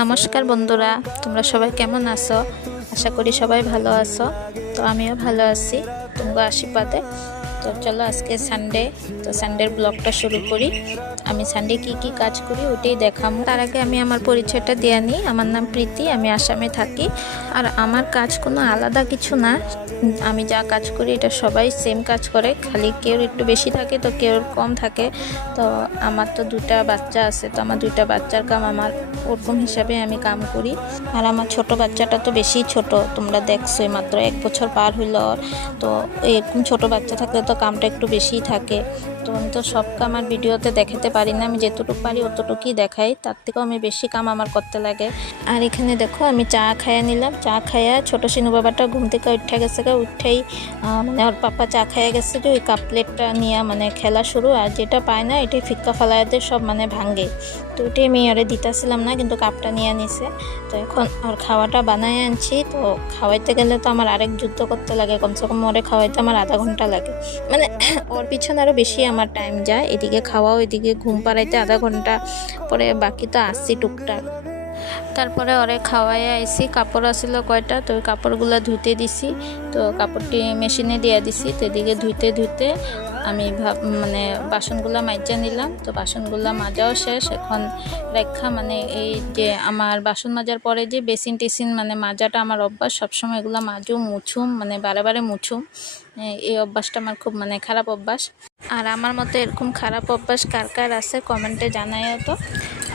নমস্কার বন্ধুরা, তোমরা সবাই কেমন আছো? আশা করি সবাই ভালো আছো। তো আমিও ভালো আছি তোমার আশীর্বাদে। তো চলো আজকে সানডে, তো সানডের ব্লগটা শুরু করি। আমি সানডে কি কাজ করি ওটাই দেখাবো। তার আগে আমি আমার পরিচয়টা দিয়ে নিই। আমার নাম প্রীতি, আমি আসামে থাকি। আর আমার কাজ কোনো আলাদা কিছু না, আমি যা কাজ করি এটা সবাই সেম কাজ করে, খালি কেউ একটু বেশি থাকে তো কেউ কম থাকে। তো আমার তো দুটা বাচ্চা আছে, তো আমার দুইটা বাচ্চার কাম আমার ওরকম হিসাবে আমি কাম করি। আর আমার ছোট বাচ্চাটা তো বেশি ছোট, তোমরা দেখছোই, মাত্র 1 বছর পার হইল। তো এরকম ছোট বাচ্চা থাকলে তো কামটা একটু বেশিই থাকে। তো আমি তো সব কাম আর ভিডিওতে দেখাতে পারি না, আমি যেতটুকু পারি অতটুকুই দেখাই, তার থেকেও আমি বেশি কাম আমার করতে লাগে। আর এখানে দেখো আমি চা খাইয়া নিলাম। চা খাইয়া ছোট সিনু বাবাটা ঘুম থেকে উঠে গেছে, উঠেই মানে ওর পাপা চা খাইয়া গেছে যে ওই কাপ প্লেটটা নিয়ে মানে খেলা শুরু। আর যেটা পায় না এটাই ফিক্কা ফালায়াদের সব মানে ভাঙ্গে, তো ওইটাই আমি আরে দিতেছিলাম না, কিন্তু কাপটা নিয়ে নিছে। তো এখন ওর খাওয়াটা বানাই আনছি। তো খাওয়াইতে গেলে তো আমার আরেক যুদ্ধ করতে লাগে, কমসে কম ওরে খাওয়াইতে আমার আধা ঘন্টা লাগে, মানে ওর পিছনে আরও বেশি আমার টাইম যায়। এদিকে খাওয়াও, এদিকে ঘুম পাড়াইতে আধা ঘন্টা, পরে বাকি তো আসছি টুকটাক। তারপরে ওরে খাওয়াই আইসি। কাপড় আসছিল কয়টা, তো ওই কাপড়গুলো ধুইতে দিছি। তো কাপড়টি মেশিনে দিয়ে দিছি। তো এদিকে ধুইতে ধুইতে আমি মানে বাসনগুলো মাইজা নিলাম। তো বাসনগুলো মাজাও শেষ। এখন রেখা মানে এই যে আমার বাসন মাজার পরে যে বেসিন টেসিন মানে মাজাটা আমার অভ্যাস, সবসময় এগুলো মাজুম মুছুম, মানে বারে বারে মুছুম। এই অভ্যাসটা আমার খুব মানে খারাপ অভ্যাস। আর আমার মতো এরকম খারাপ অভ্যাস কার কার আছে কমেন্টে জানাইও তো।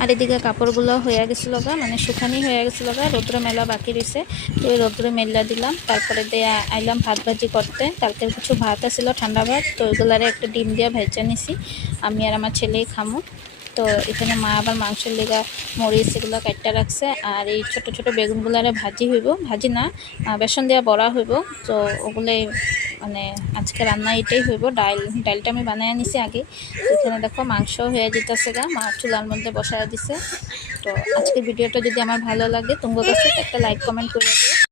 আর এদিকে কাপড়গুলো হয়ে গেছিলো গা, মানে শুকানি হয়ে গেছিলো গা, রৌদ্রে মেলা বাকি রয়েছে। তো ওই রৌদ্রে মেলা দিলাম। তারপরে দিয়ে আইলাম ভাত ভাজি করতে। কালকের কিছু ভাত আছিল, ঠান্ডা ভাত, তো ওইগুলারে একটা ডিম দিয়ে ভেজে নিছি। আমি আর আমার ছেলেই খামো। তো এখানে মা আবার মাংসের লেগা মরিচ এগুলো কাটটা রাখছে। আর এই ছোট ছোট বেগুনগুলারে ভাজি হইব, ভাজি না বেসন দেওয়া বড়া হইব। তো ওগুলোই মানে আজকে রান্না এটাই হইব। ডালটা আমি বানাই নিছি আগে। এখানে দেখো মাংস হয়ে যেতেছে গা, মা চুলার মধ্যে বসায় দিছে। তো আজকের ভিডিওটা যদি আমার ভালো লাগে তোমার কাছে একটা লাইক কমেন্ট করে দিও।